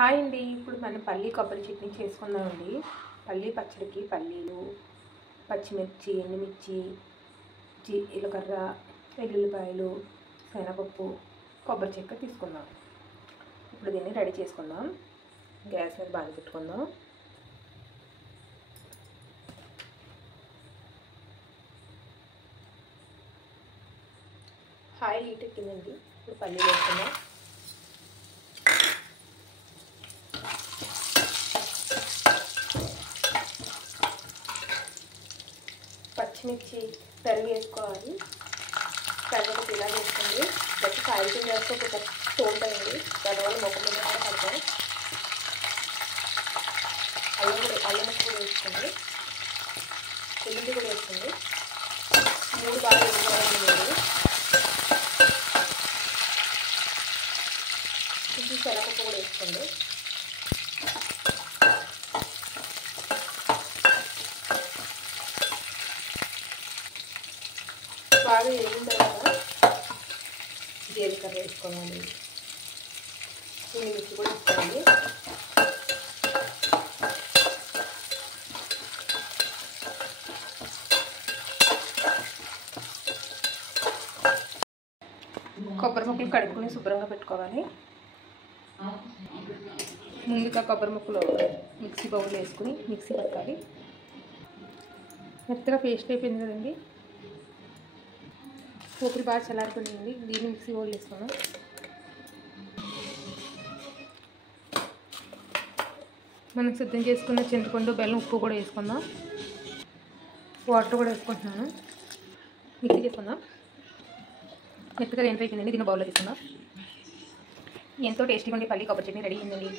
Hi అండి. ఇప్పుడు మనం పల్లి కొబ్బరి చట్నీ చేసుకుందామండి. పల్లి పచ్చడికి పల్లీలు, పచ్చిమిర్చి, ఎండుమిర్చి, జీలకర్ర, వెల్లుల్లిపాయలు, శనగపప్పు, కొబ్బరి చెక్క తీసుకుందాం. ఇప్పుడు దీన్ని రెడీ చేసుకుందాం. గ్యాస్ మీద బాగా పెట్టుకుందాం. ఆయిల్ హీట్ ఎక్కిందండి. ఇప్పుడు పల్లీలు వేసుకుందాం. పచ్చిమిర్చి తరిగి వేసుకోవాలి. తర్వాత ఇలా వేసుకోండి. బట్టి కాయలు వేస్తే ఒక తోలుతాయండి. దానివల్ల మొక్క మీద కూడా పడతాం. అల్లం ముక్క కూడా వేసుకోండి. ఉల్లిపాయ కూడా వేసుకోండి. మూడు బాగా వేసుకోవాలండి. మీరు ఇది శనగపప్పు కూడా వేసుకోండి. బాగా వేగిన తర్వాత జీలకర్ర వేసుకోవాలి. ఎండుమిర్చి కూడా వేసుకోవాలి. కొబ్బరి ముక్కలు కడుక్కుని శుభ్రంగా పెట్టుకోవాలి. ముందుగా కొబ్బరి ముక్కలు మిక్సీ బౌల్ వేసుకుని మిక్సీ పట్టాలి. మెత్తగా పేస్ట్ అయిపోయింది కదండి. కొబ్బరి బాగా చల్లారిపోయిందండి. దీన్ని మిక్సీ బౌల్ వేసుకున్నాం. మనం సిద్ధం చేసుకున్న చింతపండు, బెల్లం, ఉప్పు కూడా వేసుకుందాం. వాటర్ కూడా వేసుకుంటున్నాను. మిక్సీ చేసుకుందాం. మెత్తగా ఎంత అయిపోయిందండి. దీన్ని బౌల్లో తీసుకుందాం. ఎంతో టేస్టీగా ఉండి పల్లి కొబ్బరి చట్నీ రెడీ అయిందండి.